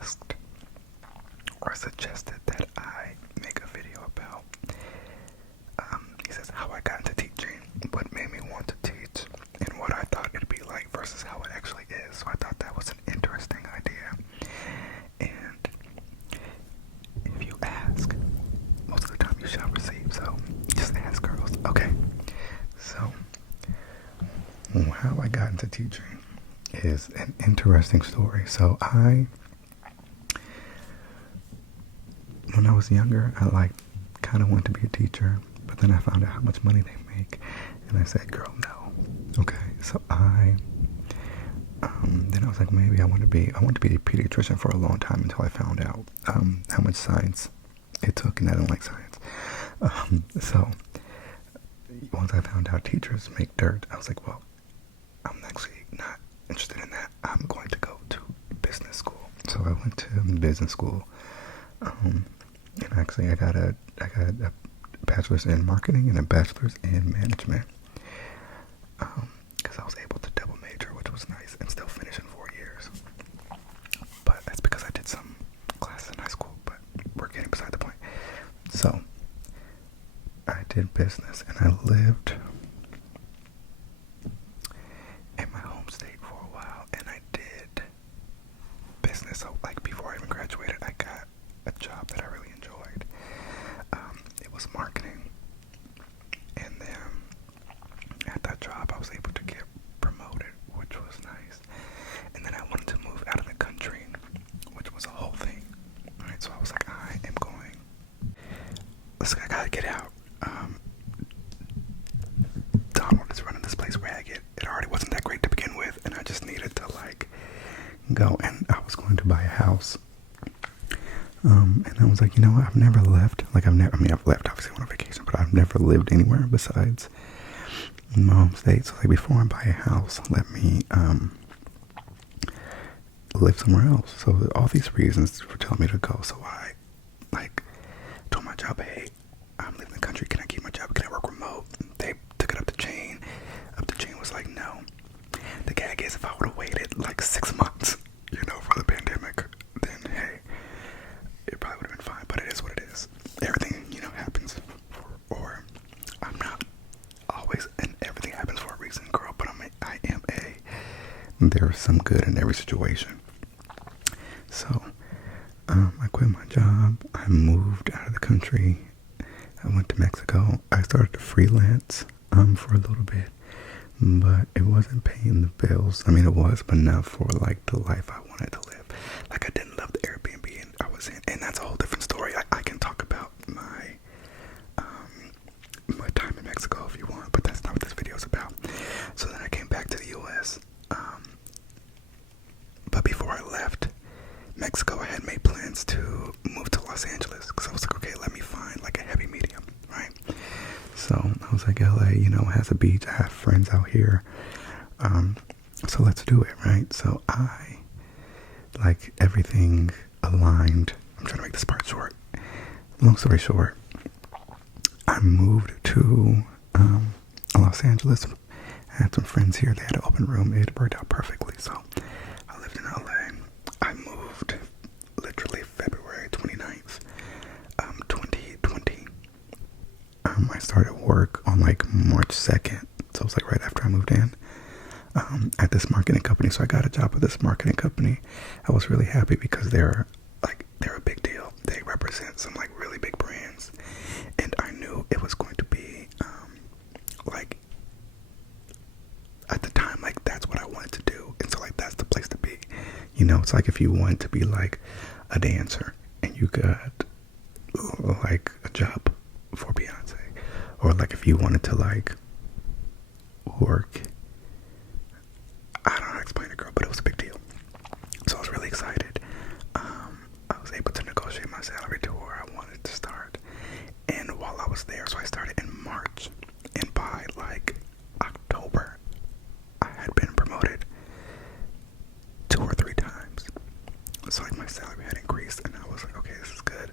asked or suggested that I make a video about. He says how I got into teaching, what made me want to teach, and what I thought it'd be like versus how it actually is. So I thought that was an interesting idea. And if you ask, most of the time you shall receive. So just ask, girls. Okay. So how I got into teaching is an interesting story. So when I was younger, I kind of wanted to be a teacher, but then I found out how much money they make, and I said, girl, no. Okay, so then I was like, maybe I want to be a pediatrician for a long time until I found out how much science it took, and I don't like science. So once I found out teachers make dirt, I was like, well, I'm actually not interested in that. I'm going to go to business school. So I went to business school, and actually I got a bachelor's in marketing and a bachelor's in management, because I was able to double major, which was nice, and still finish in 4 years. But that's because I did some classes in high school, but we're getting beside the point. So I did business, and I lived in my home state for a while, and I did business. So before I even graduated, I got a job that I really enjoyed. It was marketing, and then at that job I was able to get promoted, which was nice. And then I wanted to move out of the country, which was a whole thing. Alright, so I was like, I gotta get out. Donald is running this place ragged. It already wasn't that great to begin with, and I just needed to go. And I was going to buy a house. And I was like, you know what? I've never left. I've left obviously on a vacation, but I've never lived anywhere besides my home state. So before I buy a house, let me live somewhere else. So all these reasons were telling me to go. So I told my job, hey, I'm leaving the country. Can I keep my job? Can I work remote? They took it up the chain. Up the chain was like, no. The gag is, if I would have waited 6 months, for the pandemic, then hey, it probably would have been fine. But it is what it is. Everything, happens or I'm not always, and everything happens for a reason, girl. But there's some good in every situation. So I quit my job. I moved out of the country. I went to Mexico. I started to freelance for a little bit, but it wasn't paying the bills. I mean, it was, but not for the life I wanted to live. I didn't love the Airbnb I was in, and that's a whole different story. I can talk about my time in Mexico if you want, but that's not what this video is about. So then I came back to the U.S. But before I left Mexico, I had made plans to move to Los Angeles, because I was like, okay, let me find a heavy medium, right? So I was like, LA, has a beach. I have friends out here. So let's do it, right? So everything aligned. I'm trying to make this part short. Long story short, I moved to Los Angeles. I had some friends here. They had an open room. It worked out perfectly. So I lived in LA. I moved literally February 29th, 2020. I started work on March 2nd. So it was right after I moved in at this marketing company. So I got a job with this marketing company. I was really happy because they're a big deal. They represent some really big brands, and I knew it was going to be at the time that's what I wanted to do, and so that's the place to be. It's if you wanted to be a dancer and you got a job for Beyonce, or if you wanted to work. I don't know how to explain it, girl, but it was a big deal. So I was really excited. I was able to negotiate my salary to where I wanted to start. And while I was there, so I started in March, and by October, I had been promoted 2 or 3 times. So my salary had increased, and I was like, okay, this is good.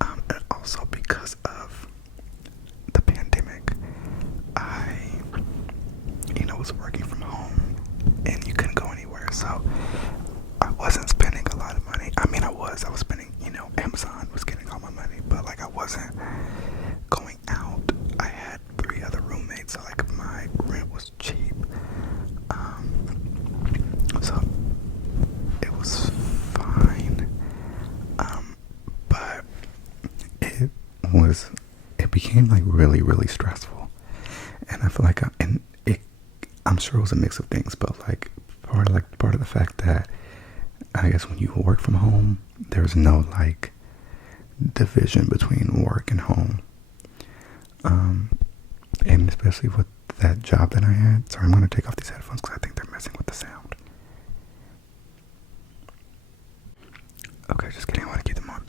And also because of the pandemic, I was working from home, and you couldn't go anywhere, so I wasn't spending a lot of money. I mean, was. I was spending, Amazon was getting all my money, but like I wasn't going out. I had 3 other roommates, so like my rent was cheap. So it was fine. But it became like really, really stressful. And I feel like, I'm sure it was a mix of things, but like part of the fact that I guess when you work from home, there's no like division between work and home. And especially with that job that I had. Sorry, I'm going to take off these headphones because I think they're messing with the sound. Okay, just kidding. I want to keep them on.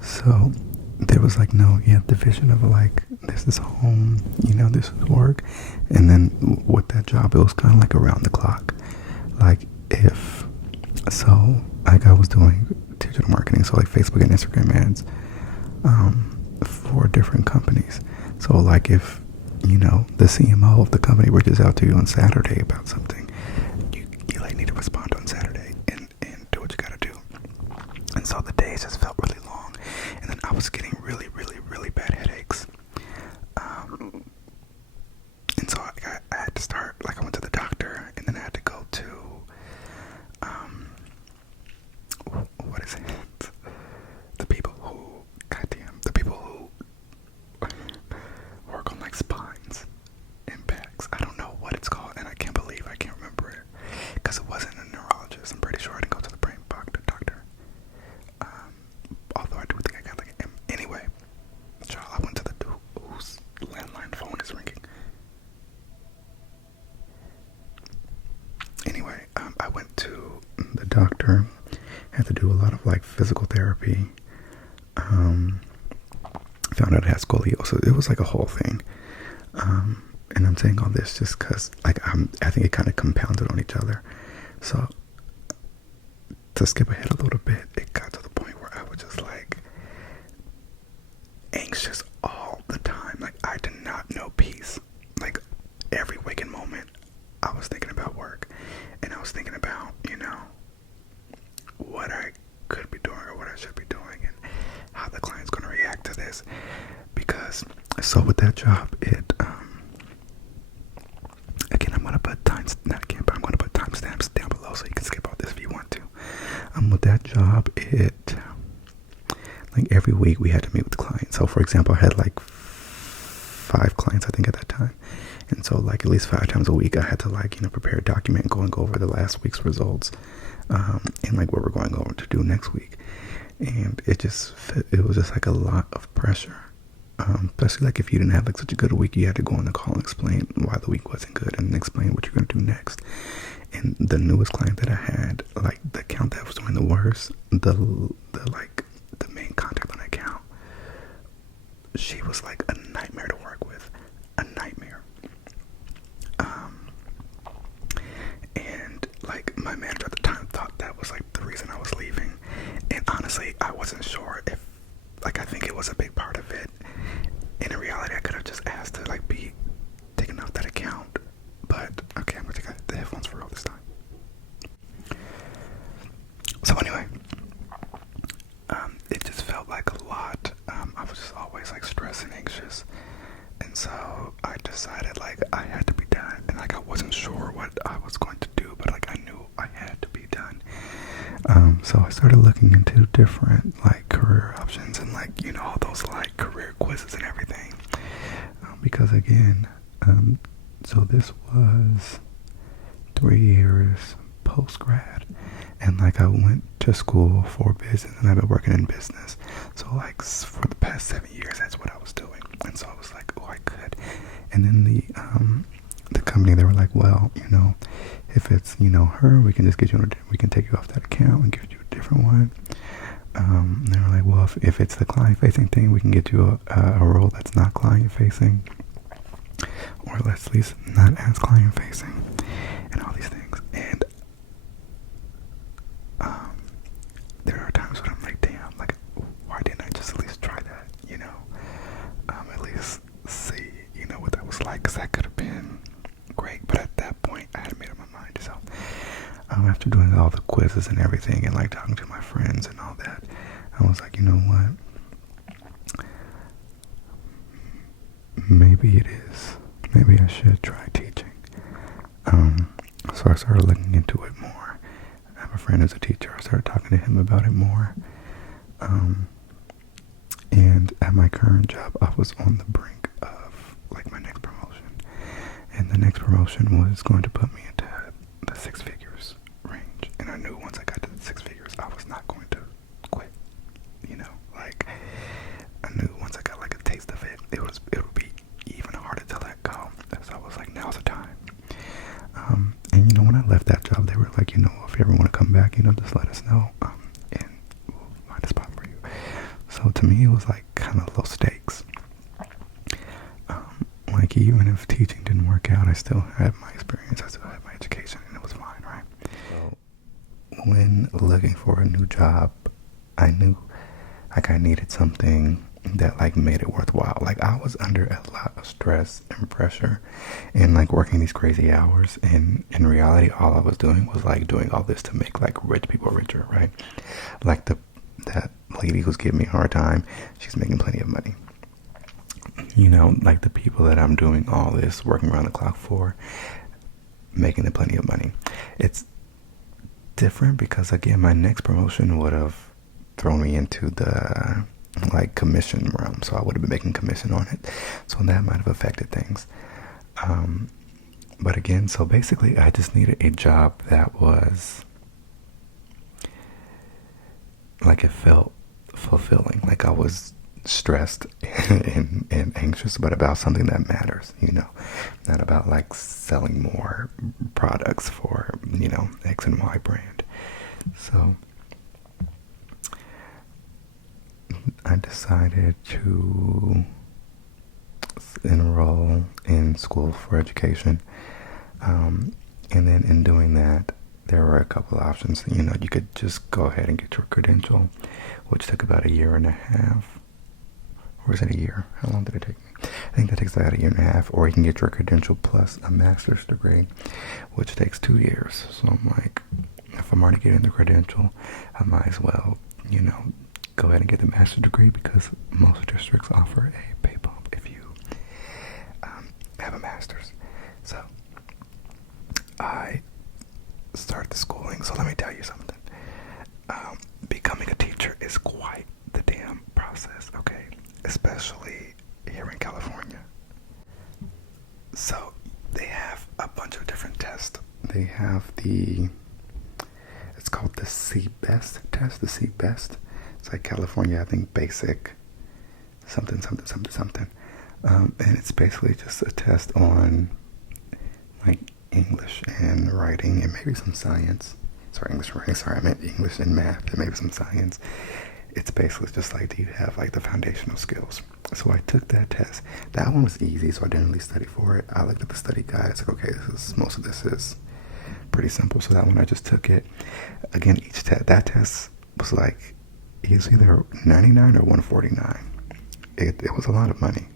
So there was like no division of like, this is home, this is work. And then with that job, it was kind of like around the clock. Like I was doing digital marketing, so like Facebook and Instagram ads for different companies. So like if the CMO of the company reaches out to you on Saturday about something, you like need to respond on Saturday and do what you gotta do. And so the days just felt really long, and then I was getting really, really, really bad headaches. And so I had to start, like I went to the doctor, and then I had to go to what is it? The people who work on like spines and backs. I don't know what it's called, and I can't believe I can't remember it because it wasn't a neurologist. I'm pretty sure I didn't go to the brain doctor. Although I do think I got like anyway. Child, I went to the dude whose landline phone is ringing. Anyway, I went to the doctor. Had to do a lot of like physical therapy. Found out I had scoliosis. It was like a whole thing. And I'm saying all this just because like I think it kind of compounded on each other. So to skip ahead a little bit, it got to the point where I was just like anxious all the time. Like I did not know peace. Like every waking moment I was thinking about work, and I was thinking about what I could be doing or what I should be doing, and how the client's going to react to this. Because so with that job, it again, I'm going to put timestamps down below so you can skip all this if you want to. With that job, it like every week we had to meet with the client. So for example, I had like 5 clients I think at that time, and so like at least 5 times a week I had to like prepare a document and go over the last week's results, and like what we're going over to do next week. And it was just like a lot of pressure, especially like if you didn't have like such a good week, you had to go on the call and explain why the week wasn't good and explain what you're going to do next. And the newest client that I had, like the account that was doing the worst, the main contact on the account, she was like a nightmare to work with, a nightmare. And like my manager at the time thought that was like the reason I was leaving, and honestly I wasn't sure if, like, I think it was a big part of it, and in reality I could have just asked to like be taken off that account. But okay, I'm gonna take the headphones for real this time. So anyway, it just felt like a lot. I was just always like stressed and anxious, and so I decided like I had to be done. And like I wasn't sure what I was going to do, but like I knew I had to be done. So I started looking into different like career options and like all those like career quizzes and everything, because again, so this was 3 years post grad, and like I went to school for business and I've been working in business. So like for the past 7 years, that's what I was doing. And so I was like, oh, I could. And then the company, they were like, well, if it's her, we can just get you we can take you off that account and give you a different one. And they were like, well, if it's the client facing thing, we can get you a role that's not client facing, or at least not as client facing, and all these things. And there are times when I'm like, damn, like why didn't I just at least try that, at least see what that was like, because that could have been great. But at that point I hadn't made up my mind. So after doing all the quizzes and everything and like talking to my friends and all that, I was like, you know what? Maybe it is. Maybe I should try teaching. So I started looking into it more. I have a friend who's a teacher. I started talking to him about it more. And at my current job, I was on the brink of like my next promotion. And the next promotion was going to put me into the six figures range. And I knew once I got to the six figures, I was not going to quit. You know, like I knew once I got like a taste of it, it would be even harder to let go. So I was like, now's the time. And you know, when I left that job, they were like, you know, if you ever want to come back, you know, just let us know, and we'll find a spot for you. So to me, it was like kind of low stakes. Like even if teaching didn't work out, I still had my experience, I still had my education, and it was fine, right? So when looking for a new job, I knew like I needed something that like made it worthwhile. Like I was under a lot of stress and pressure and like working these crazy hours, and in reality all I was doing was like doing all this to make like rich people richer, right? Like that lady who's giving me a hard time, she's making plenty of money. You know, like the people that I'm doing all this working around the clock for, making them plenty of money. It's different because again, my next promotion would have thrown me into the like commission realm, so I would have been making commission on it, so that might have affected things. But again, so basically I just needed a job that was like it felt fulfilling, like I was stressed and anxious, but about something that matters, you know, not about like selling more products for, you know, X and Y brand. So I decided to enroll in school for education. And then in doing that, there were a couple of options. You know, you could just go ahead and get your credential, which took about 1.5 years. Or is it a year? How long did it take me? I think that takes about 1.5 years. Or you can get your credential plus a master's degree, which takes 2 years. So I'm like, if I'm already getting the credential, I might as well, you know, go ahead and get the master's degree, because most districts offer a pay bump if you have a master's. So I started the schooling. So let me tell you something. Becoming a teacher is quite the damn process, okay? Especially here in California. So they have a bunch of different tests. They have it's called the CBEST test, the CBEST. It's like California, I think, basic something. And it's basically just a test on like English and writing and maybe some science. Sorry, English and writing. Sorry, I meant English and math and maybe some science. It's basically just like, do you have like the foundational skills? So I took that test. That one was easy, so I didn't really study for it. I looked at the study guide. It's like, okay, most of this is pretty simple. So that one, I just took it. Again, that test was like, it was either 99 or 149. It was a lot of money.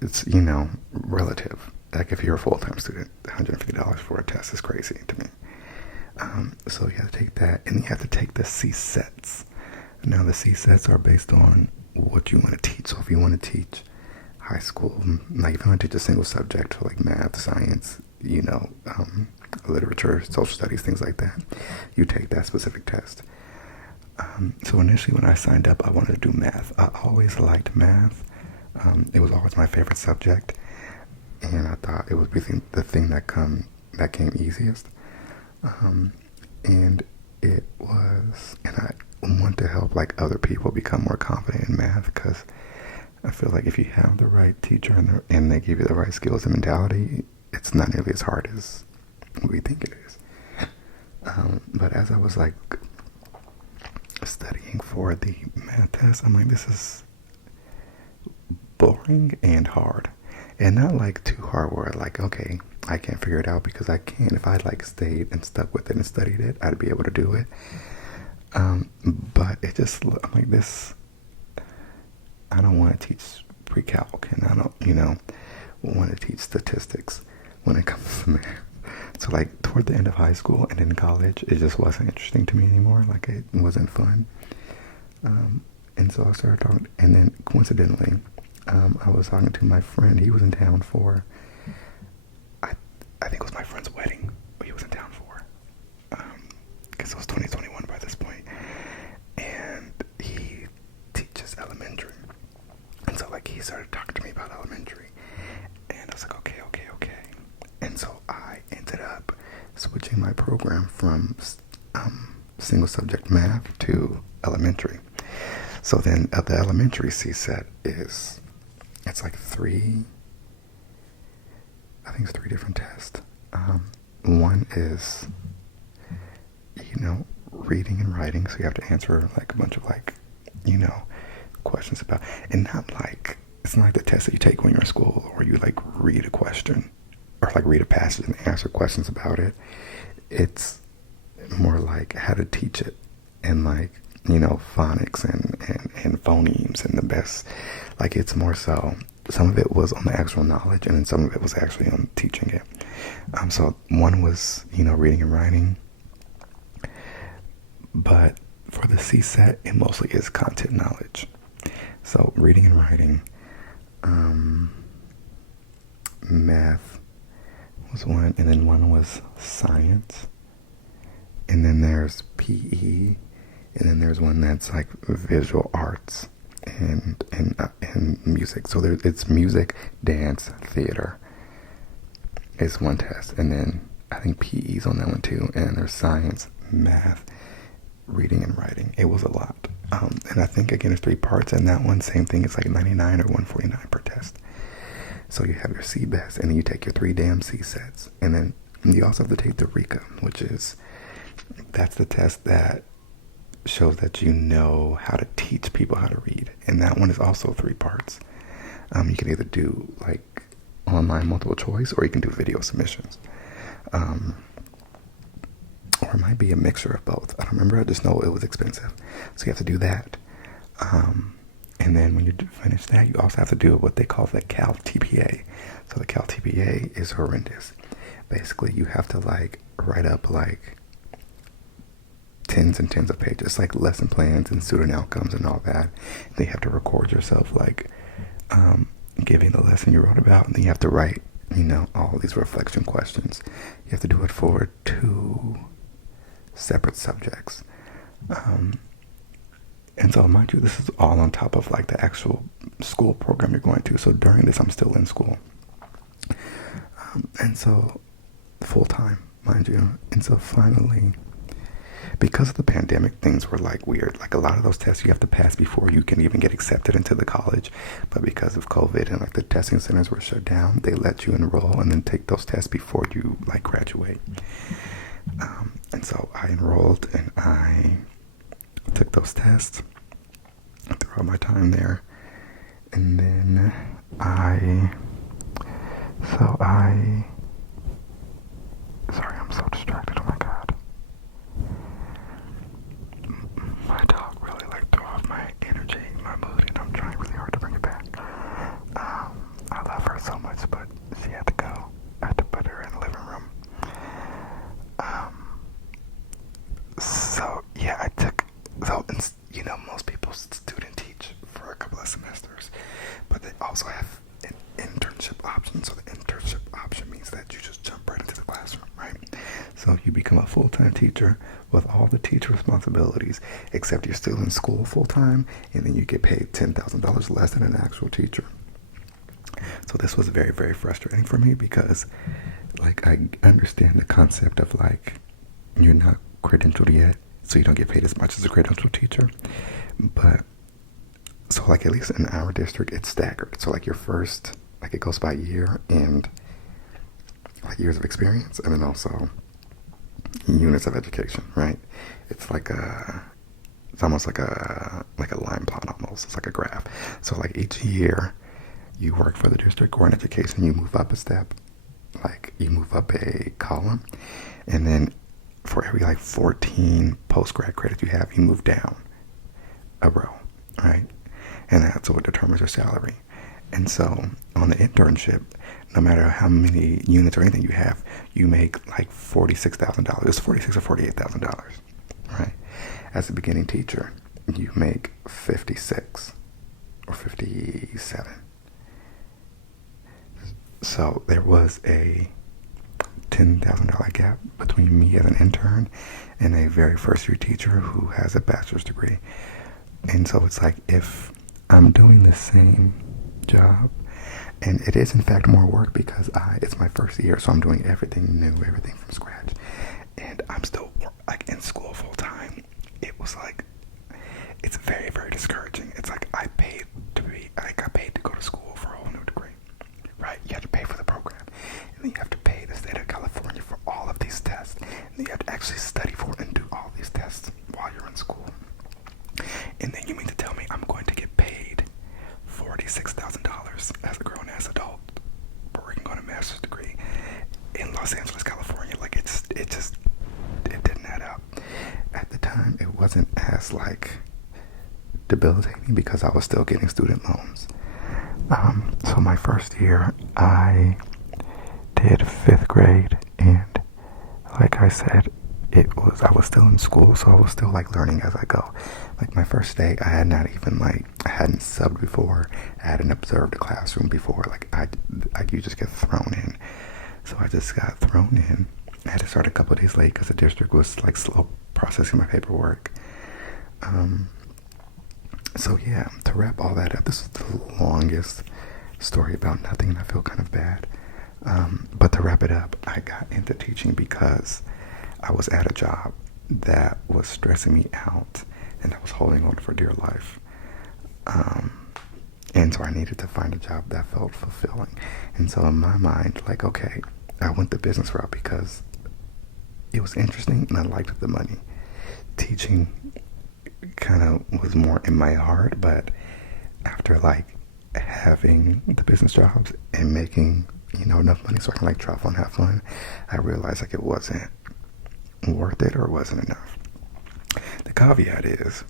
It's, you know, relative. Like if you're a full-time student, $150 for a test is crazy to me. So you have to take that, and you have to take the C-sets. Now the C-sets are based on what you want to teach. So if you want to teach high school, like if you want to teach a single subject like math, science, you know, literature, social studies, things like that, you take that specific test. So initially when I signed up, I wanted to do math. I always liked math. It was always my favorite subject, and I thought it would be the thing that came easiest. And it was, and I want to help like other people become more confident in math, because I feel like if you have the right teacher and they give you the right skills and mentality, it's not nearly as hard as we think it is. But as I was like studying for the math test, I'm like, this is boring and hard, and not like too hard where like, okay, I can't figure it out, because I can. If I like stayed and stuck with it and studied it, I'd be able to do it. But it just, I'm like, this, I don't want to teach pre-calc, and I don't, you know, want to teach statistics when it comes to math. So like toward the end of high school and in college, it just wasn't interesting to me anymore. Like it wasn't fun. And so I started talking, and then coincidentally, I was talking to my friend. He was in town for, I think it was my friend's wedding, but he was in town for, because it was 2021 by this point, and he teaches elementary, and so like he started talking to me about elementary, and I was like, okay, and so I ended up switching my program from single subject math to elementary. So then the elementary CSET it's like three different tests. One is, reading and writing. So you have to answer like a bunch of questions about, and not like, it's not like the test that you take when you're in school or you like read a question or like read a passage and answer questions about it. It's more like how to teach it and like, phonics and phonemes and the best, like it's more so, some of it was on the actual knowledge and then some of it was actually on teaching it. So one was, reading and writing, but for the CSET, it mostly is content knowledge. So reading and writing, math was one, and then one was science, and then there's PE, and then there's one that's like visual arts and music. So it's music, dance, theater is one test, and then I think PE's on that one too, and there's science, math, reading and writing. It was a lot, and I think again it's 3 parts, and that one, same thing, it's like 99 or 149 per test. So you have your CBEST, and then you take your 3 damn CSETs, and then you also have to take the RECA, that's the test that shows that you know how to teach people how to read, and that one is also 3 parts. You can either do like online multiple choice, or you can do video submissions, or it might be a mixture of both. I don't remember. I just know it was expensive, so you have to do that. And then when you finish that, you also have to do what they call the Cal TPA. So the Cal TPA is horrendous. Basically, you have to like write up like tens and tens of pages, like lesson plans and student outcomes and all that. And then you have to record yourself like giving the lesson you wrote about, and then you have to write, all these reflection questions. You have to do it for 2 separate subjects. And so mind you, this is all on top of like the actual school program you're going to. So during this, I'm still in school. And so full time, mind you. And so finally, because of the pandemic, things were like weird. Like a lot of those tests you have to pass before you can even get accepted into the college. But because of COVID and like the testing centers were shut down, they let you enroll and then take those tests before you like graduate. And so I enrolled and I took those tests throughout my time there, and then sorry, I'm so distracted, oh my god. My dog really like threw off my energy, my mood, and I'm trying really hard to bring it back. I love her so much, but she had to go. I had to put her in the living room. So yeah, most people student teach for a couple of semesters, but they also have an internship option. So the internship option means that you just jump right into the classroom, right? So you become a full-time teacher with all the teacher responsibilities, except you're still in school full-time, and then you get paid $10,000 less than an actual teacher. So this was very, very frustrating for me because, like, I understand the concept of, like, you're not credentialed yet, so you don't get paid as much as a credentialed teacher. But, so, like, at least in our district, it's staggered. So, like, your first, like, it goes by year and, like, years of experience, and then also units of education, right? It's like it's almost like a line plot almost. It's like a graph. So, like, each year you work for the district or in education, you move up a step, like, you move up a column, and then for every, like, 14 post-grad credits you have, you move down a row, right? And that's what determines your salary. And so on the internship, no matter how many units or anything you have, you make like $46,000. It's $46 or $48,000, right? As a beginning teacher, you make 56 or 57. So there was a $10,000 gap between me as an intern and a very first year teacher who has a bachelor's degree. And so it's like, if I'm doing the same job, and it is in fact more work because it's my first year, so I'm doing everything new, everything from scratch, and I'm still like in school full time. It was like, it's very, very discouraging. It's like I got paid to go to school for a whole new degree, right? You have to pay for the program, and then you have to pay the state of California for all of these tests, and then you have to actually study for and do all these tests while you're in school. And then you mean to tell me I'm going to get paid $46,000 as a grown-ass adult for working on a master's degree in Los Angeles, California? Like, it didn't add up. At the time, it wasn't as like debilitating because I was still getting student loans. So my first year, I did 5th grade, and like I said, I was still in school, so I was still like learning as I go. Like my first day, I hadn't subbed before, I hadn't observed a classroom before. Like you just get thrown in. So I just got thrown in. I had to start a couple of days late because the district was like slow processing my paperwork. So yeah, to wrap all that up, this is the longest story about nothing, and I feel kind of bad. But to wrap it up, I got into teaching because I was at a job that was stressing me out, and I was holding on for dear life. And so I needed to find a job that felt fulfilling. And so in my mind, like, okay, I went the business route because it was interesting and I liked the money. Teaching kind of was more in my heart, but after like having the business jobs and making, enough money so I can like travel and have fun, I realized like it wasn't worth it, or it wasn't enough. The caveat is,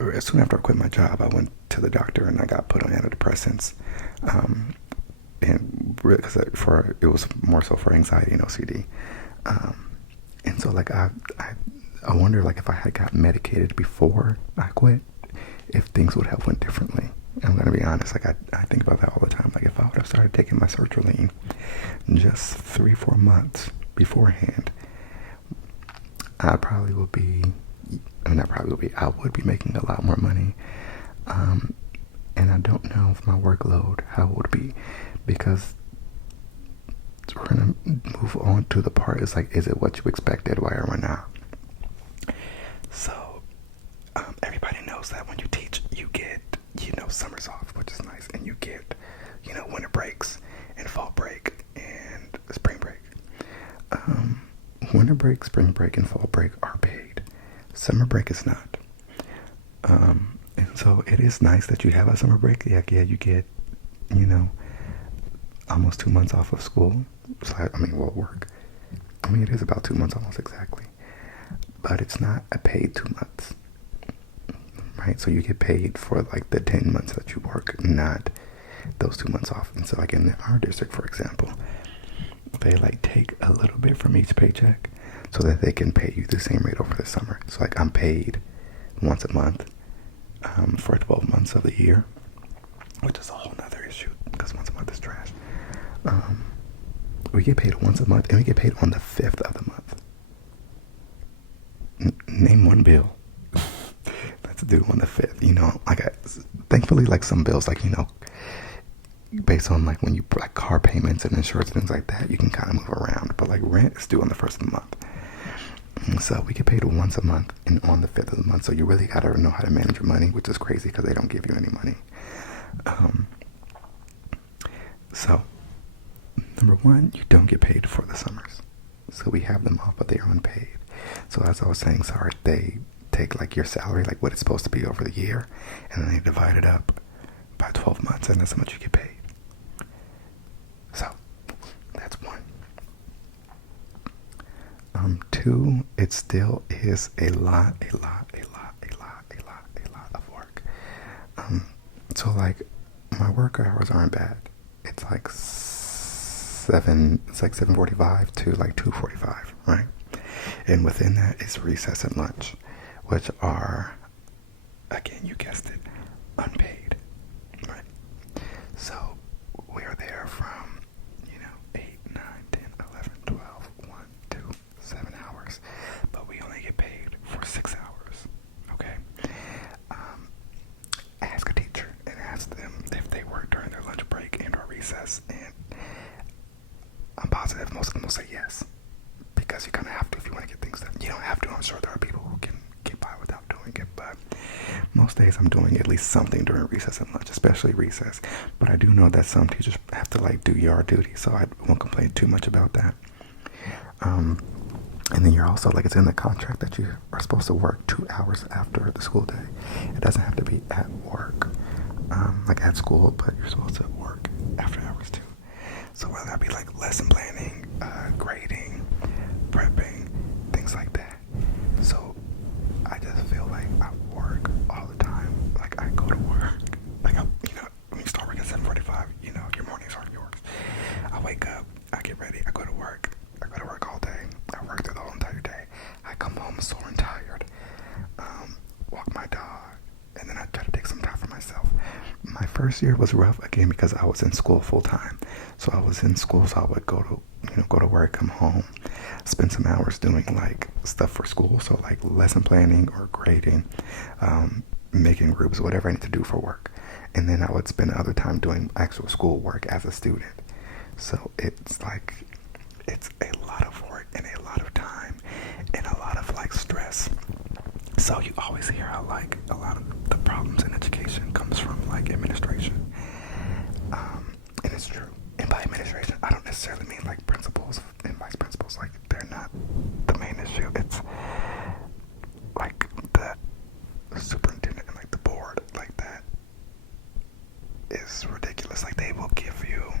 as soon after I quit my job, I went to the doctor and I got put on antidepressants, and because it was more so for anxiety and OCD, and so like I wonder like if I had got medicated before I quit, if things would have went differently. I'm gonna be honest, like I think about that all the time. Like if I would have started taking my sertraline just 3-4 months beforehand, I would be making a lot more money. And I don't know if my workload, how it would be, because we're gonna move on to the part, is like, is it what you expected, why or why not? So, everybody knows that when you teach, you get, summers off, which is nice, and you get, winter breaks, and fall break, and spring break. Winter break, spring break, and fall break are paid. Summer break is not. And so it is nice that you have a summer break. Yeah, you get, almost 2 months off of school. Work. It is about 2 months almost exactly. But it's not a paid 2 months. Right? So you get paid for like the 10 months that you work, not those 2 months off. And so like in our district, for example, they like take a little bit from each paycheck so that they can pay you the same rate over the summer. So like I'm paid once a month for 12 months of the year, which is a whole nother issue because once a month is trash. We get paid once a month, and we get paid on the 5th of the month. Name one bill that's due on the 5th. Thankfully, like some bills, like based on like when you like car payments and insurance, things like that, you can kind of move around. But like rent is due on the 1st of the month. And so we get paid once a month and on the 5th of the month. So you really gotta know how to manage your money, which is crazy because they don't give you any money. So number one, you don't get paid for the summers. So we have them off, but they are unpaid. So as I was saying, they take like your salary, like what it's supposed to be over the year, and then they divide it up by 12 months, and that's how much you get paid. So that's one. Two, it still is a lot of work. So like my work hours aren't bad. It's like it's like 7:45 to like 2:45, right? And within that is recess and lunch, which are, again, you guessed it, unpaid, right? So we are there from, 8, 9, 10, 11, 12, 1, 2, 7 hours, but we only get paid for 6 hours, okay? Ask a teacher and ask them if they work during their lunch break and or recess, and I'm positive most of them will say yes, because you kind of have to if you want to get things done. You don't have to. I'm sure there are people who can get by without doing it, but most days I'm doing at least something during recess and lunch, especially recess. But I do know that some teachers have to like do yard duty, so I won't complain too much about that. And then you're also, like, it's in the contract that you are supposed to work 2 hours after the school day. It doesn't have to be at work, like at school, but you're supposed to work after hours too. So whether that be like lesson planning, grading, prepping, things like that. So I just feel like I work all the time. Like I go to work, like when you start work at 7:45, your mornings aren't yours. I wake up, I get ready, I go to work. I go to work all day. I work through the whole entire day. I come home sore and tired. Walk my dog, and then I try to take some time for myself. My first year was rough again because I was in school full time. So I was in school, so I would go to work, come home, spend some hours doing like stuff for school. So like lesson planning or grading, making groups, whatever I need to do for work. And then I would spend other time doing actual school work as a student. So it's like, it's a lot of work and a lot of time and a lot of like stress. So you always hear how like a lot of the problems in education comes from like administration. And it's true. And by administration, I don't necessarily mean like principals and vice principals. Like they're not the main issue. It's like the superintendent and like the board, like that is ridiculous. Like they will give you,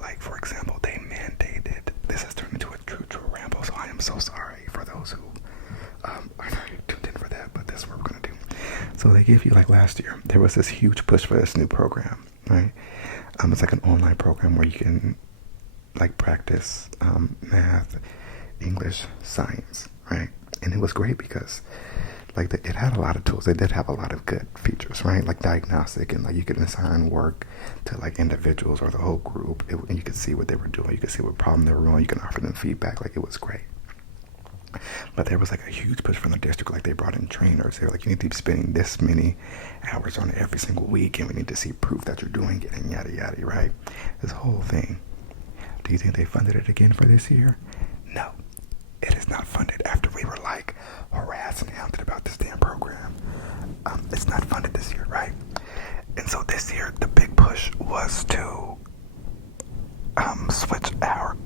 like, for example, they mandated, this has turned into a true ramble, so I am so sorry for those who are not tuned in for that, but this is what we're going to do. So they give you, like last year, there was this huge push for this new program, right? It's like an online program where you can, like, practice math, English, science, right? And it was great because, like, it had a lot of tools. It did have a lot of good features, right? Like diagnostic, and like you could assign work to like individuals or the whole group, and you could see what they were doing. You could see what problem they were on. You can offer them feedback. Like it was great. But there was like a huge push from the district. Like they brought in trainers. They were like, you need to be spending this many hours on it every single week, and we need to see proof that you're doing it, and yada yada, right? This whole thing. Do you think they funded it again for this year? No. It is not funded after we were like harassed and hounded about this damn program. It's not funded this year, right? And so this year, the big push was to switch our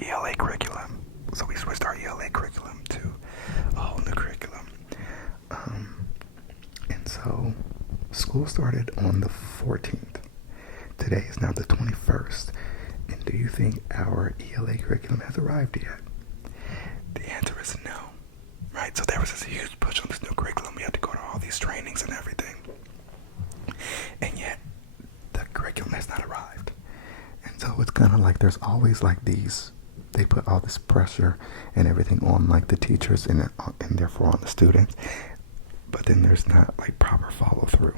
ELA curriculum. So we switched our ELA curriculum to a whole new curriculum. And so school started on the 14th. Today is now the 21st. And do you think our ELA curriculum has arrived yet? The answer is no, right? So there was this huge push on this new curriculum. We had to go to all these trainings and everything. And yet, the curriculum has not arrived. And so it's kind of like there's always like these, they put all this pressure and everything on like the teachers and therefore on the students. But then there's not like proper follow through.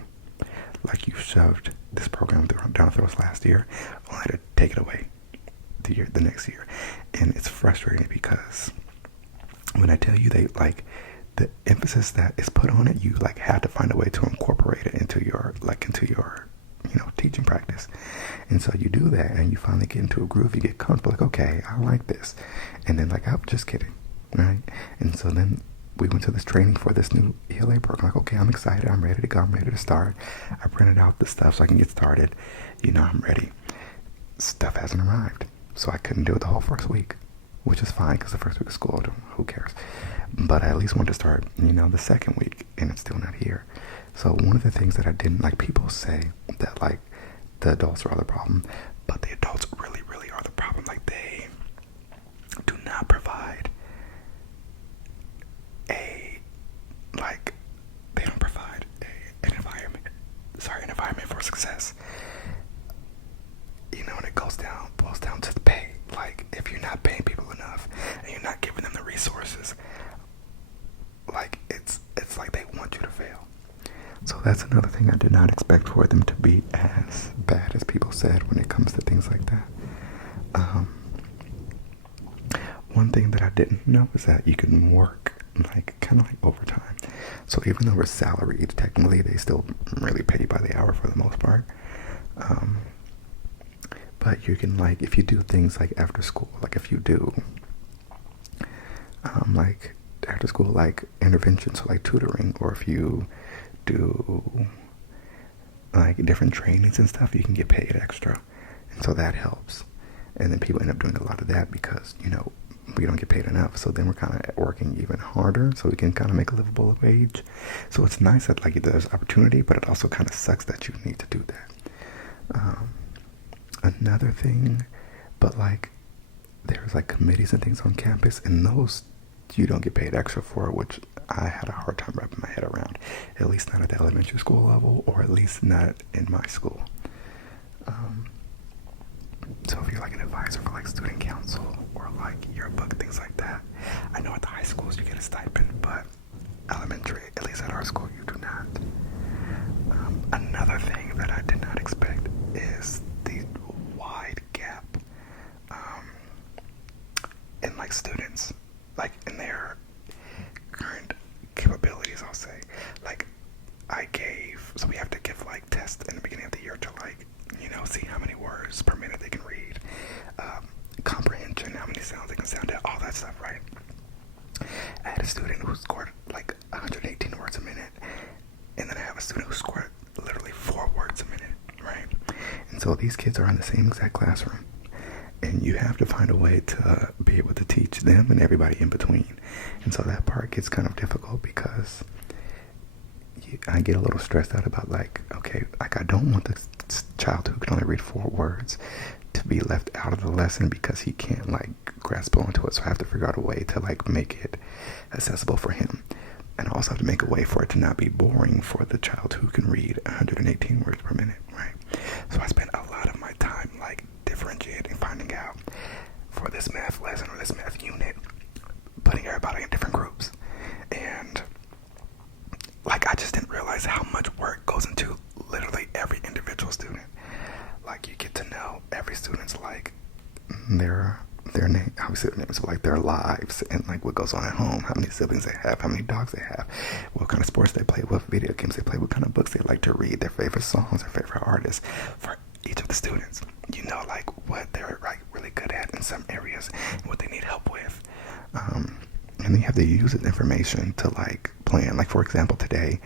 Like you shoved this program down through us last year, only to take it away the next year. And it's frustrating because when I tell you they like the emphasis that is put on it, you like have to find a way to incorporate it into your teaching practice. And so you do that and you finally get into a groove, you get comfortable, like, okay, I like this. And then like, I'm just kidding, right? And so then we went to this training for this new ELA program. Like, okay, I'm excited, I'm ready to go, I'm ready to start. I printed out the stuff so I can get started. I'm ready. Stuff hasn't arrived. So I couldn't do it the whole first week, which is fine because the first week of school, who cares? But I at least wanted to start, the second week, and it's still not here. So one of the things that I didn't like, people say that like the adults are the problem, but the adults really, really are the problem. Like they do not provide an environment for success. And it boils down that's another thing I did not expect for them to be as bad as people said when it comes to things like that. One thing that I didn't know is that you can work like kind of like overtime. So even though we're salaried, technically they still really pay you by the hour for the most part. But you can, like, if you do things like after school, like if you do like after school like interventions, so like tutoring, or if you do like different trainings and stuff, you can get paid extra, and so that helps. And then people end up doing a lot of that because, you know, we don't get paid enough, so then we're kind of working even harder so we can kind of make a livable wage. So it's nice that like there's opportunity, but it also kind of sucks that you need to do that. Another thing, but like there's like committees and things on campus, and those you don't get paid extra for, which I had a hard time wrapping my head around, at least not at the elementary school level, or at least not in my school. So if you're like an advisor for like student council or like yearbook, things like that, I know at the high schools you get a stipend, but elementary, at least at our school, you do not. Another thing that I did not expect is the wide gap in like students, like in their current capabilities, I'll say. Like so we have to give like tests in the beginning of the year to like, you know, see how many words per minute they can read, comprehension, how many sounds they can sound out, all that stuff, right? I had a student who scored like 118 words a minute, and then I have a student who scored literally 4 words a minute, right? And so these kids are in the same exact classroom, and you have to find a way to be able to teach them and everybody in between. And so that part gets kind of difficult because I get a little stressed out about like, okay, like I don't want the child who can only read 4 words to be left out of the lesson because he can't like grasp onto it. So I have to figure out a way to like make it accessible for him. And I also have to make a way for it to not be boring for the child who can read 118 words per minute, right? So I spent a lot of my time like differentiating, finding out for this math lesson or this math unit, putting everybody in different groups. And like I just didn't realize how much work goes into literally every individual student. Like you get to know every student's like their name, obviously their names, but like their lives and like what goes on at home, how many siblings they have, how many dogs they have, what kind of sports they play, what video games they play, what kind of books they like to read, their favorite songs, their favorite artists for each of the students. You know, like what they're like really good at in some areas and what they need help with. And then you have to use this information to like plan. Like for example, today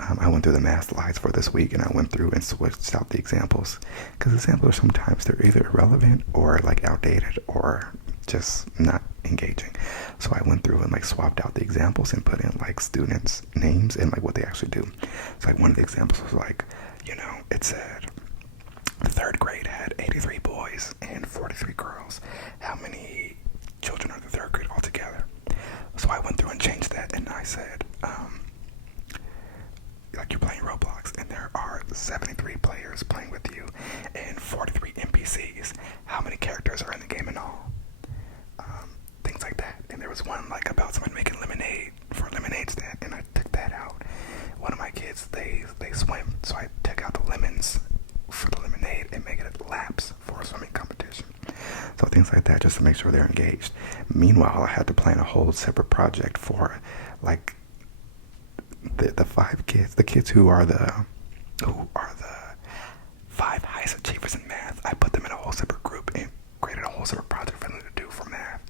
I went through the math slides for this week, and I went through and switched out the examples because the examples sometimes they're either irrelevant or like outdated or just not engaging. So I went through and like swapped out the examples and put in like students' names and like what they actually do. So like one of the examples was like, you know, it said the 3rd grade had 83 boys and 43 girls. How many children are the 3rd grade altogether? So I went through and changed that, and I said, like you're playing Roblox, and there are 73 players playing with you, and 43 NPCs. How many characters are in the game in all? Things like that. And there was one like about someone making lemonade for a lemonade stand, and I took that out. One of my kids, they swim, so I took out the lemons for the lemonade and make it laps for a swimming competition. So things like that, just to make sure they're engaged. Meanwhile, I had to plan a whole separate project for like the 5 kids, the kids who are the 5 highest achievers in math. I put them in a whole separate group and created a whole separate project for them to do for math.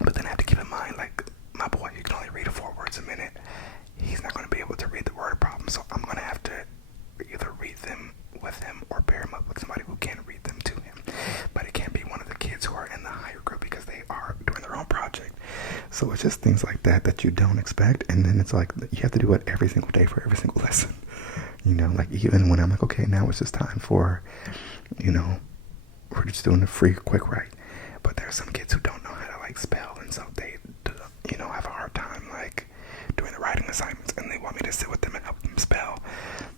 But then I have to keep in mind, like my boy, you can only read 4 words a minute. He's not going to be able to read the word problem, so I'm going to have to either read them with him or pair him up with somebody who can read them to him. But it can't be one of the kids who are in the higher group because they are doing their own project. So it's just things like that that you don't expect, and then it's like you have to do it every single day for every single lesson. You know, like even when I'm like, okay, now it's just time for, you know, we're just doing a free quick write. But there are some kids who don't know how to like spell, and so they, you know, have a hard time like doing the writing assignments, and they want me to sit with them and help them spell.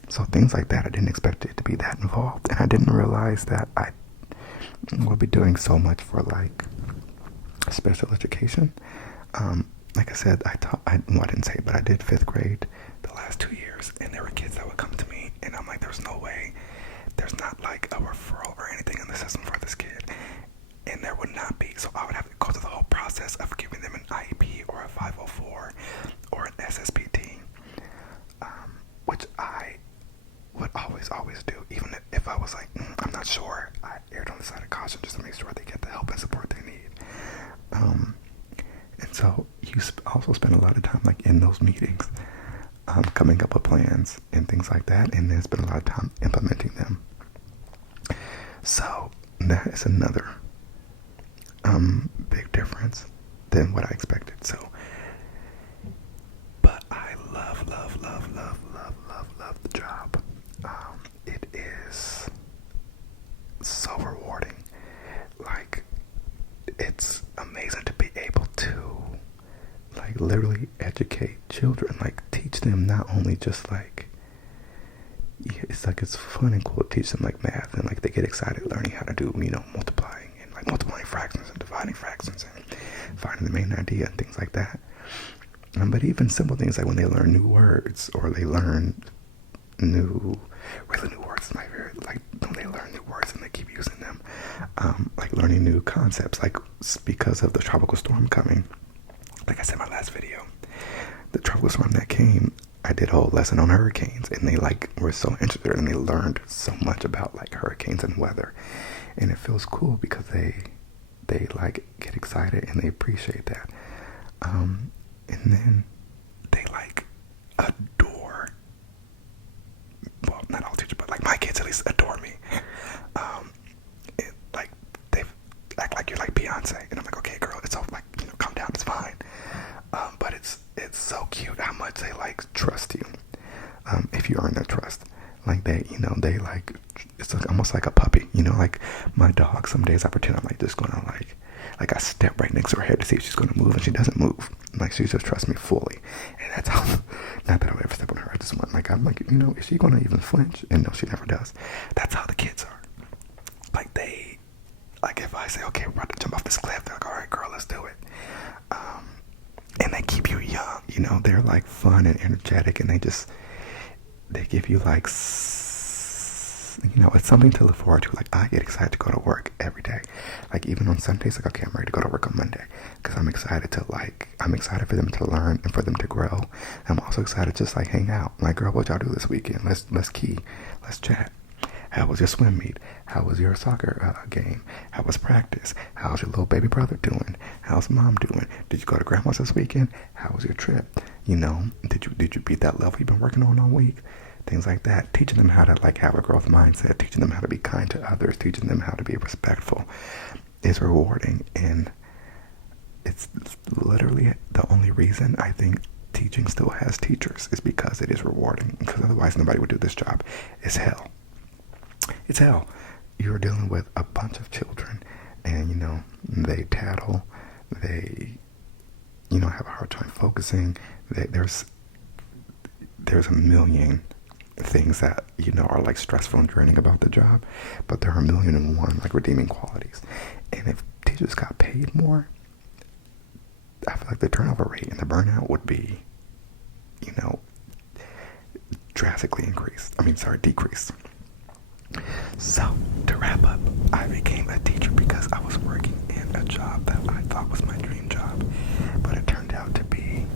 So things like that, I didn't expect it to be that involved, and I didn't realize that I will be doing so much for like special education. like I said, well, I didn't say it, but I did 5th grade the last 2 years, and there were kids that would come to me, and I'm like, there's no way, there's not like a referral or anything in the system for this kid, and there would not be, so I would have to go through the whole process of giving them an IEP or a 504 or an SSPT, which I would always do, even if I was like, I'm not sure. I erred on the side of caution just to make sure they get the help and support they need. And so you also spend a lot of time like in those meetings, coming up with plans and things like that, and then spend a lot of time implementing them. So that is another big difference than what I expected. So, but I love the job. It is so rewarding. Like, it's amazing to be able to like literally educate children, like teach them not only just like, it's like it's fun and cool to teach them like math, and like they get excited learning how to do, multiplying and like multiplying fractions and dividing fractions and finding the main idea and things like that. But even simple things like when they learn new words, or they learn really new words, my favorite, like when they learn new words and they keep using them, like learning new concepts, like because of the tropical storm coming. Like I said in my last video, the tropical storm that came, I did a whole lesson on hurricanes, and they like were so interested, and they learned so much about like hurricanes and weather, and it feels cool because they like get excited and they appreciate that, and then they like adore, well, not all teachers, but like my kids at least adore me. Like they act like you're like Beyonce, and I'm like, okay, girl, it's all like, calm down, it's fine. But it's so cute how much they like trust you. If you earn their trust, like they like, it's like, almost like a puppy, like my dog. Some days I pretend I'm like just gonna like I step right next to her head to see if she's gonna move, and she doesn't move. Like she just trusts me fully, and that's how. Not that I would ever step on her. I just want I'm like, is she gonna even flinch? And no, she never does. That's how the kids are. Like they, like if I say, okay, we're about to jump off this cliff, they're like, all right, girl, let's do it. And they keep you young, they're like fun and energetic, and they give you like, it's something to look forward to. Like I get excited to go to work every day. Like even on Sundays, like, okay, I'm ready to go to work on Monday, because I'm excited for them to learn and for them to grow. I'm also excited to just like hang out. Like, girl, what y'all do this weekend? Let's key, let's chat. How was your swim meet? How was your soccer game? How was practice? How's your little baby brother doing? How's mom doing? Did you go to grandma's this weekend? How was your trip? Did you beat that level you've been working on all week? Things like that. Teaching them how to like have a growth mindset. Teaching them how to be kind to others. Teaching them how to be respectful is rewarding, and it's literally the only reason I think teaching still has teachers is because it is rewarding. Because otherwise, nobody would do this job. It's hell. It's hell. You're dealing with a bunch of children, and they tattle, they have a hard time focusing. There's a million things that are like stressful and draining about the job, but there are 1,000,001 like redeeming qualities. And if teachers got paid more, I feel like the turnover rate and the burnout would be drastically decreased. So, to wrap up, I became a teacher because I was working in a job that I thought was my dream job, but it turned out to be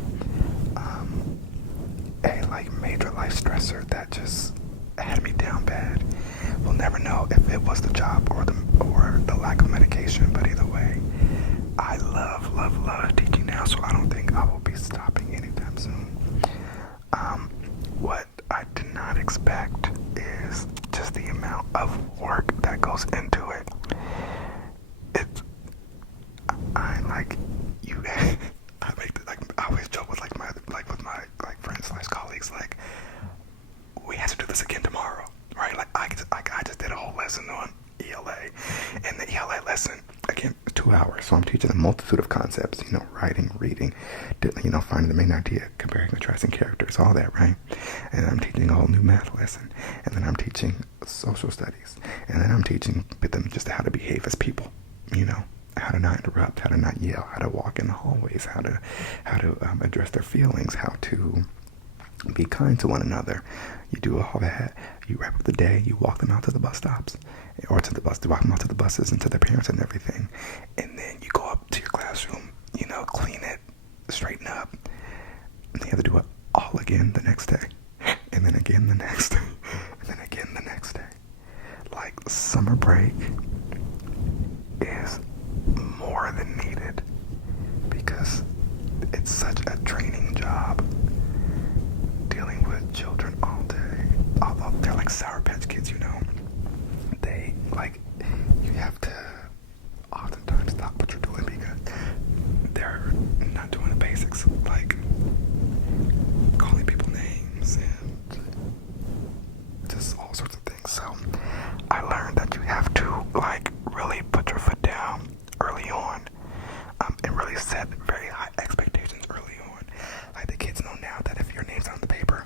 a like major life stressor that just had me down bad. We'll never know if it was the job or the lack of medication, but either way, I love teaching now, so I don't think I will be stopping anytime soon. What I did not expect is just the amount of work that goes into it. I like you. I always joke with my friends / colleagues, like, we have to do this again tomorrow, right? Like I just did a whole lesson on ELA, and the ELA lesson again 2 hours. So I'm teaching a multitude of concepts, writing, reading, finding the main idea, comparing, contrasting characters, all that, right? And I'm teaching a whole new math lesson, and then I'm teaching social studies, and then I'm teaching them just how to behave as people, how to not interrupt, how to not yell, how to walk in the hallways, how to address their feelings, how to be kind to one another. You do all that. You wrap up the day. You walk them out to the bus stops, or to the bus. To walk them out to the buses and to their parents and everything. And then you go up to your classroom. Clean it, straighten up. And you have to do it all again the next day, and then again the next day, and then again the next day. Like, summer break is more than needed because it's such a draining job dealing with children all day. Although they're like Sour Patch Kids, they you have to oftentimes stop what you're doing because they're not doing the basics, like calling people names and just all sorts of things. So I learned that you have to really put your foot down early on, and really set very high expectations early on. Like, the kids know now that if your name's on the paper,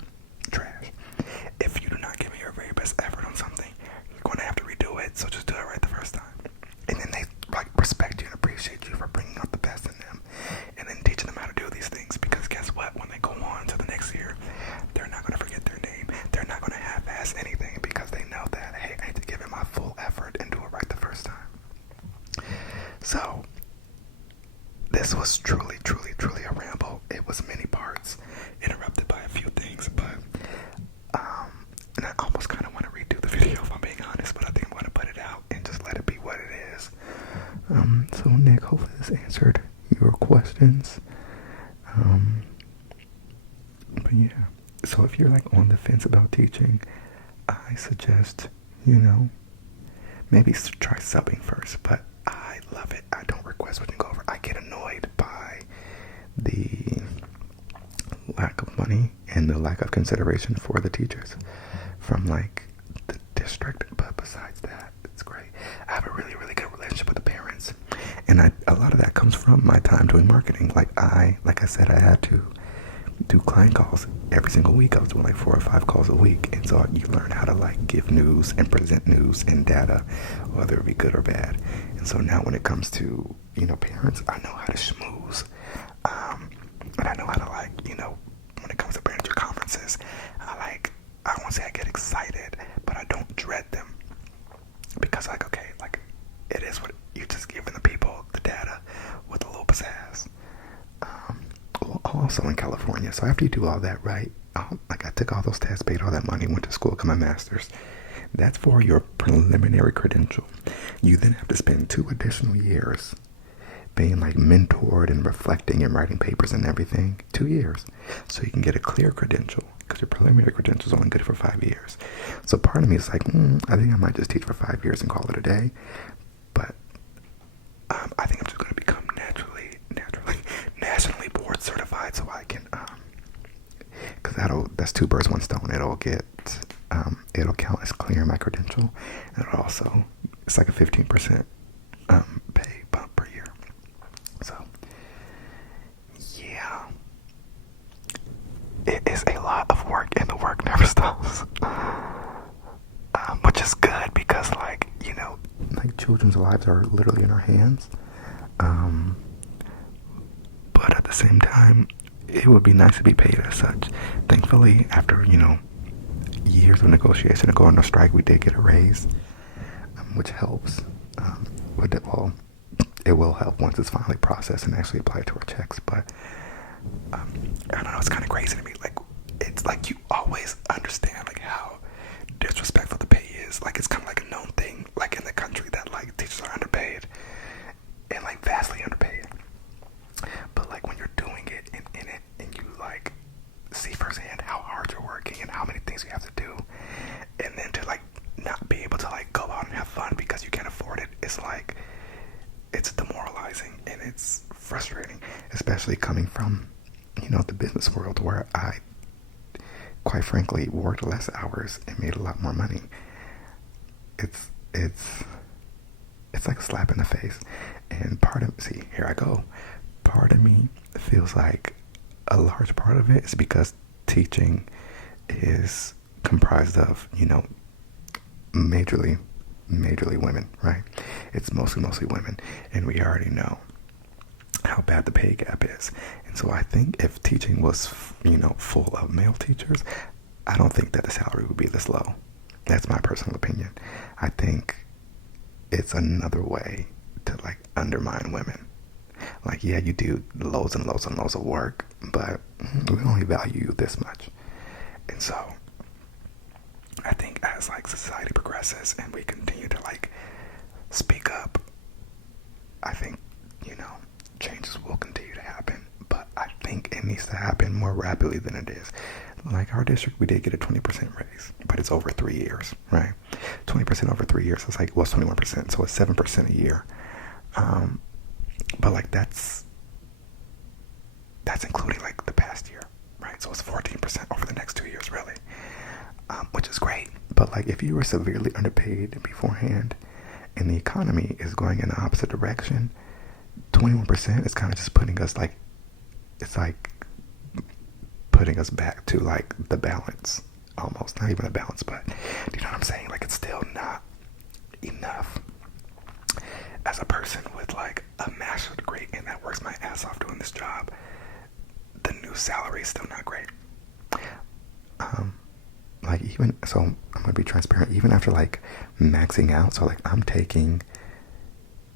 trash. If you do not give me your very best effort on something, you're going to have to redo it. So just do it right the first time. And then they respect you and appreciate you for bringing out the best in them, and then teaching them how to do these things. Because guess what? When they go on to the next year, they're not going to forget their name. They're not going to half-ass anything because they know that, hey, I need to give it my full effort and do it right the first time. So this was truly, truly, truly a ramble. It was many parts, interrupted by a few things, but and I almost kind of want to redo the video if I'm being honest, but I think I'm going to put it out and just let it be what it is. So Nick, hopefully this answered your questions. But yeah, so if you're on the fence about teaching, I suggest, maybe try subbing first, but I love it. I don't request switching over. I get annoyed by the lack of money and the lack of consideration for the teachers from the district, but besides that, it's great. I have a really, really good relationship with the parents, and a lot of that comes from my time doing marketing. Like I said, I had to do client calls every single week. I was doing 4 or 5 calls a week, and so you learn how to give news and present news and data, whether it be good or bad. And so now when it comes to parents, I know how to schmooze, and I know how to when it comes to parent conferences, I won't say I get excited, but I don't dread them because it is what you just giving the people the data with a little pizzazz. Also in California, so after you do all that, right, I took all those tests, paid all that money, went to school, got my master's. That's for your preliminary credential. You then have to spend 2 additional years being mentored and reflecting and writing papers and everything. 2 years, so you can get a clear credential, because your preliminary credential is only good for 5 years. So part of me is I think I might just teach for 5 years and call it a day. But I think I'm just going to become nationally board certified, so I can, because that's 2 birds, 1 stone. It'll count as clearing my credential, and it'll also, it's a 15% pay bump per year. So yeah, it is a lot of work, and the work never stops. Which is good because children's lives are literally in our hands. But at the same time, it would be nice to be paid as such. Thankfully, after years of negotiation and going on strike, we did get a raise, which helps. It will help once it's finally processed and actually applied to our checks. But I don't know, it's kind of crazy to me. It's you always understand how disrespectful the pay is. It's kind of a known thing in the country that teachers are underpaid and vastly underpaid. But when you're doing it and in it, and you see firsthand how hard you're working and how many things you have to do, and then to not be able to go out and have fun because you can't afford it, it's demoralizing and it's frustrating, especially coming from the business world, where I quite frankly worked less hours and made a lot more money. It's like a slap in the face. And part of me feels like a large part of it is because teaching is comprised of, majorly majorly women, right? It's mostly women, and we already know how bad the pay gap is. And so I think if teaching was, full of male teachers, I don't think that the salary would be this low. That's my personal opinion. I think it's another way to like undermine women. Like, yeah, you do loads and loads and loads of work, but we only value you this much. And so I think as like society progresses and we continue to like speak up, I think, changes will continue to happen. But I think it needs to happen more rapidly than it is. Like our district, we did get a 20% raise, but it's over 3 years, right? 20% over 3 years. It's like, well, it's 21%, so it's 7% a year. But like that's including like the past year, right? So it's 14% over the next 2 years, really, which is great. But like if you were severely underpaid beforehand, and the economy is going in the opposite direction, 21% is kind of just putting us like, it's like putting us back to like the balance, almost. Not even a balance, but do you know what I'm saying? Like it's still not enough. As a person with like a master's degree and that works my ass off doing this job, the new salary is still not great. Like even, so I'm gonna be transparent, even after like maxing out, so like I'm taking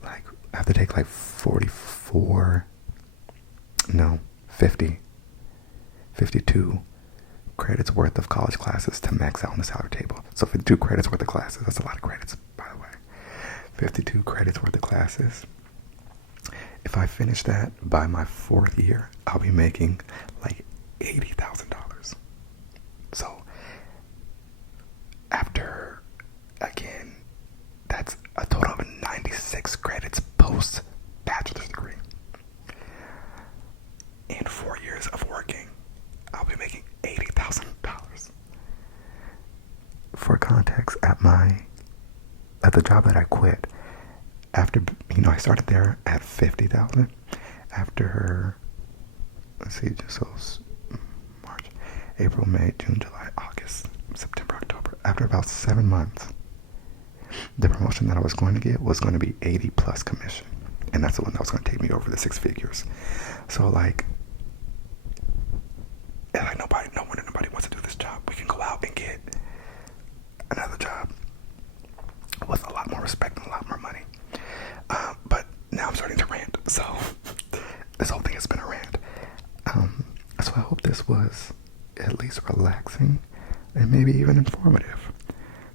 like, I have to take like 52 credits worth of college classes to max out on the salary table. So 52 credits worth of classes, that's a lot of credits, by the way. 52 credits worth of classes. If I finish that by my 4th year, I'll be making like $80,000. So after, again, that's a total of 96 credits post bachelor's degree. In 4 years of working, I'll be making $80,000. For context, at the job that I quit, after, I started there at $50,000. After, let's see, just so March, April, May, June, July, August, September, October. After about 7 months, the promotion that I was going to get was going to be 80 plus commission. And that's the one that was going to take me over the 6 figures. So like nobody wants to do this job. We can go out and get another job with a lot more respect and a lot more money. But now I'm starting to rant. So this whole thing has been a rant. So I hope this was at least relaxing and maybe even informative.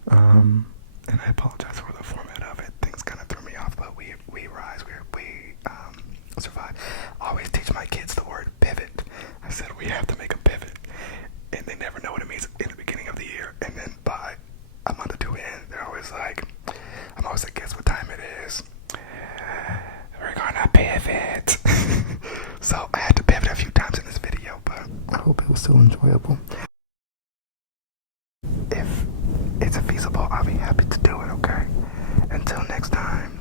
And I apologize for the format of it. Things kind of threw me off, but we rise, we survive. I always teach my kids the word pivot. I said we have to make a pivot, and they never know what it means in the beginning of the year, and then by a month or two in, they're always like, I'm always like, guess what time it is? We're gonna pivot. So I had to pivot a few times in this video, but I hope it was still enjoyable. If it's feasible, I'll be happy to do it, okay? Until next time.